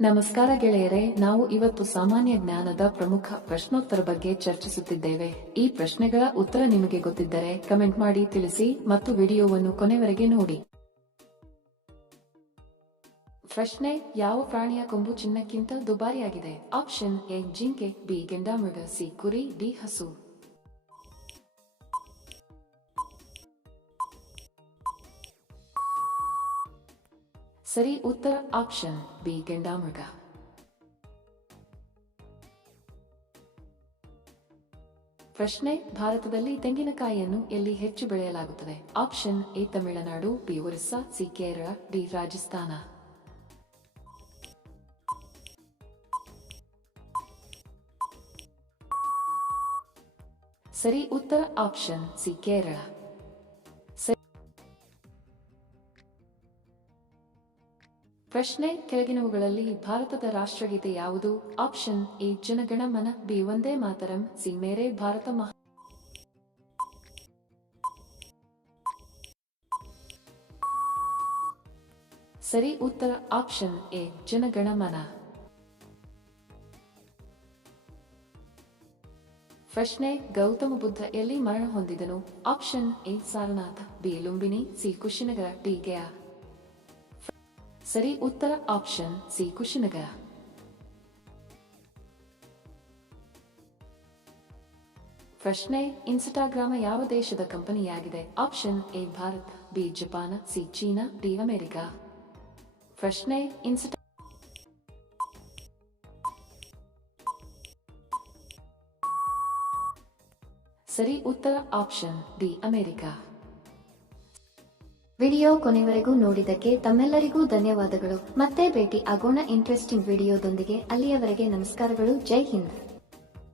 ನಮಸ್ಕಾರ ಗೆಳೆಯರೆ, ನಾವು ಇವತ್ತು ಸಾಮಾನ್ಯ ಜ್ಞಾನದ ಪ್ರಮುಖ ಪ್ರಶ್ನೋತ್ತರ ಬಗ್ಗೆ ಚರ್ಚಿಸುತ್ತಿದ್ದೇವೆ. ಈ ಪ್ರಶ್ನೆಗಳ ಉತ್ತರ ನಿಮಗೆ ಗೊತ್ತಿದ್ದರೆ ಕಮೆಂಟ್ ಮಾಡಿ ತಿಳಿಸಿ ಮತ್ತು ವಿಡಿಯೋವನ್ನು ಕೊನೆವರೆಗೆ ನೋಡಿ. ಪ್ರಶ್ನೆ: ಯಾವ ಪ್ರಾಣಿಯ ಕೊಂಬು ಚಿನ್ನಕ್ಕಿಂತ ದುಬಾರಿಯಾಗಿದೆ? ಆಪ್ಷನ್ ಎ ಜಿಂಕೆ, ಬಿ ಗೆಂಡಾಮೃಗ, ಸಿ ಕುರಿ, ಡಿ ಹಸು. ಸರಿ ಉತ್ತರ ಆಪ್ಷನ್ ಬಿ ಗೆಂಡಾಮೃಗ. ಪ್ರಶ್ನೆ: ಭಾರತದಲ್ಲಿ ತೆಂಗಿನಕಾಯಿಯನ್ನು ಎಲ್ಲಿ ಹೆಚ್ಚು ಬೆಳೆಯಲಾಗುತ್ತದೆ? Option A Tamil Nadu, B Orissa, C Kerala, D Rajasthan. ಸರಿ ಉತ್ತರ ಆಪ್ಷನ್ ಸಿ ಕೇರಳ. ಪ್ರಶ್ನೆ: ಕೆಳಗಿನವುಗಳಲ್ಲಿ ಭಾರತದ ರಾಷ್ಟ್ರಗೀತೆ ಯಾವುದು? ಆಪ್ಷನ್ ಎ ಜನಗಣ ಮನ, ಬಿ ವಂದೇ ಮಾತರಂ, ಸಿ ಮೇರೆ ಭಾರತ ಮಹಾ. ಸರಿ ಉತ್ತರ ಆಪ್ಷನ್ ಎ ಜನಗಣ ಮನ. ಪ್ರಶ್ನೆ: ಗೌತಮ ಬುದ್ಧ ಎಲ್ಲಿ ಮರಣ ಹೊಂದಿದನು? Option A Sarnath, B Lumbini, C Kushinagar, D Gaya. ಸರಿ ಉತ್ತರ ಆಪ್ಷನ್ ಸಿ ಕುಶಿನಗರ. ಪ್ರಶ್ನೆ: ಇನ್ಸ್ಟಾಗ್ರಾಮ್ ಯಾವ ದೇಶದ ಕಂಪನಿಯಾಗಿದೆ? Option A Bharat, B Japan, C China, D America. ಪ್ರಶ್ನೆ: ಸರಿ ಉತ್ತರ ಆಪ್ಷನ್ ಡಿ ಅಮೆರಿಕ. ವಿಡಿಯೋ ಕೊನೆವರೆಗೂ ನೋಡಿದ್ದಕ್ಕೆ ತಮ್ಮೆಲ್ಲರಿಗೂ ಧನ್ಯವಾದಗಳು. ಮತ್ತೆ ಭೇಟಿ ಆಗೋಣ ಇಂಟ್ರೆಸ್ಟಿಂಗ್ ವಿಡಿಯೋದೊಂದಿಗೆ. ಅಲ್ಲಿಯವರೆಗೆ ನಮಸ್ಕಾರಗಳು. ಜೈ ಹಿಂದ್.